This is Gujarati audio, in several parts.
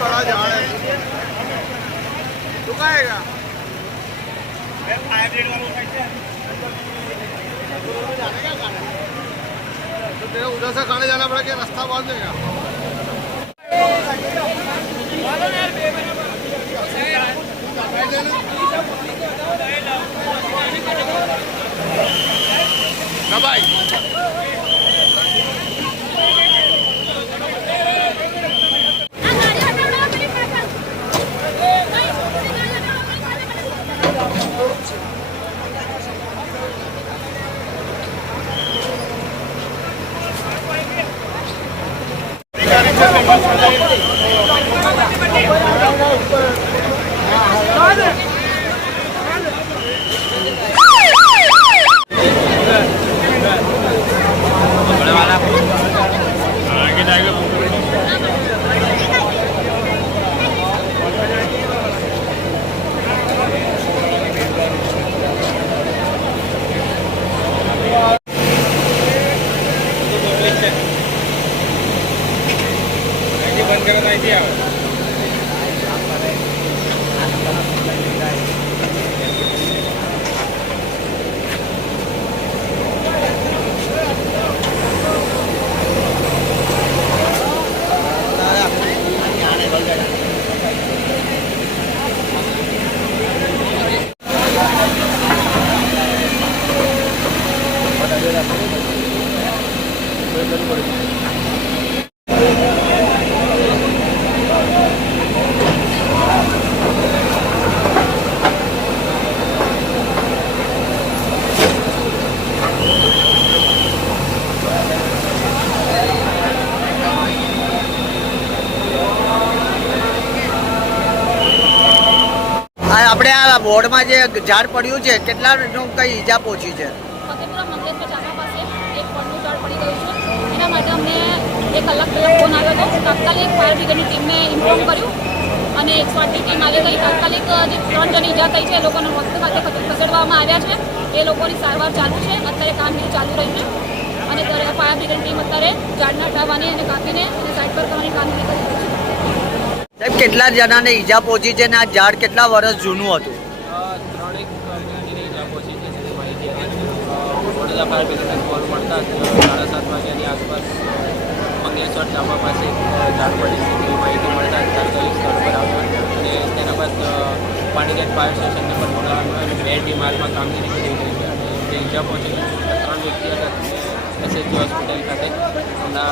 बड़ा झाड़ है दुकाएगा तो तेरा उधर से खाने जाना पड़ा क्या रास्ता बांध क्या? Thank you. આ આપણે આ બોર્ડમાં જે ઝાડ પડ્યું છે, કેટલાનું કઈ ઈજા પહોંચી છે? ફતેપુરા મંગલેશભાઈ ચાપા પાસે એક પડનું ઝાડ પડી ગયું છે. એના માટે અમને એક કલાક પહેલાં ફોન આવ્યો તાત્કાલિક ફાયર બ્રિગેડની ટીમને ઇન્ફોર્મ કર્યું અને એકસો આઠની ટીમ આવી ગઈ. તાત્કાલિક જે ત્રણ જણ ઈજા થઈ છે, એ લોકોને વખત ખાતે ખસેડવામાં આવ્યા છે. એ લોકોની સારવાર ચાલુ છે. અત્યારે કામગીરી ચાલુ રહી છે. અને ફાયર બ્રિગેડ ટીમ અત્યારે ઝાડના હટાવવાની અને કાપીને અને સાઈડ પર કરવાની કામગીરી કરી છે. કેટલા જણાને ઈજા પહોંચી છે અને આ ઝાડ કેટલા વર્ષ જૂનું હતું વડોદરા ફાયર બ્રિગેડને કોલ મળતા સાડા સાત વાગ્યાની આસપાસ મંગેશ્વર ચાંપા પાસે ઝાડ પડી છે માહિતી મળતા આવ્યા અને તેના બાદ પાણીગેટ ફાયર સ્ટેશનને પણ બોલાવવાનું અને બે ટીમ જે ઈજા પહોંચી ત્રણ વ્યક્તિ હતા હોસ્પિટલ ખાતે એમના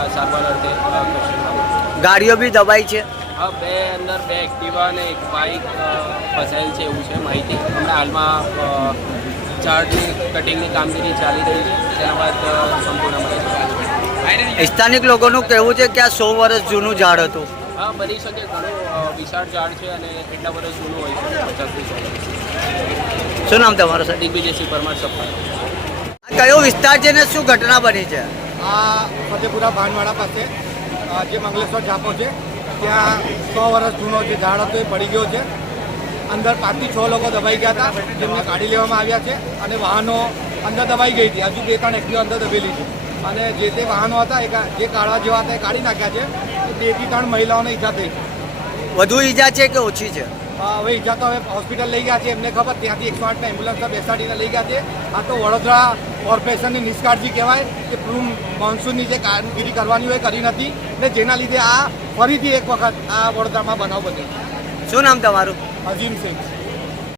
આવ્યા. ગાડીઓ બી દબાઈ છે હા બે અંદર બે એક્ટિવા અને એક બાઇક ફસાયેલ છે એવું છે માહિતી. હમણાં હાલમાં ઝાડની કટિંગની કામગીરી ચાલી રહી છે. તેના બાદ સંપૂર્ણ માહિતી સ્થાનિક લોકોનું કહેવું છે કે આ સો વર્ષ જૂનું ઝાડ હતું. હા બની શકે ઘણું વિશાળ ઝાડ છે અને એટલા વર્ષ જૂનું હોય છે પચાસ શું નામ તમારું સર દિગ્વિજયસિંહ પરમાર સફર આ કયો વિસ્તાર છે ને શું ઘટના બની છે? આ ફતેપુરા ભાનવાડા પાસે જે મંગલેશ્વર ઝાપો છે. ત્યાં સો વર્ષ જૂનો જે ઝાડ હતો એ પડી ગયો છે. અંદર પાંચથી છ લોકો દબાઈ ગયા હતા જેમને કાઢી લેવામાં આવ્યા છે અને વાહનો અંદર દબાઈ ગઈ હતી. હજુ બે ત્રણ એક્ટિવા અંદર દબેલી છે. અને જે તે વાહનો હતા એ જે કાઢવા જેવા હતા એ કાઢી નાખ્યા છે. બેથી ત્રણ મહિલાઓને ઈજા થઈ વધુ ઈજા છે કે ઓછી છે? હવે ઈજા તો હવે હોસ્પિટલ લઈ ગયા છે. એમને ખબર ત્યાંથી એકસો આઠના એમ્બ્યુલન્સમાં બેસાડીને લઈ ગયા છે. આ તો વડોદરા કોર્પોરેશનની નિષ્કાળજી કહેવાય કે પૂરું મોન્સૂનની જે કામગીરી કરવાની હોય કરી નથી ને જેના લીધે આ ફરીથી એક વખત આ વડોદરામાં બનાવ બન્યો. શું નામ તમારું? અઝીમ સિંહ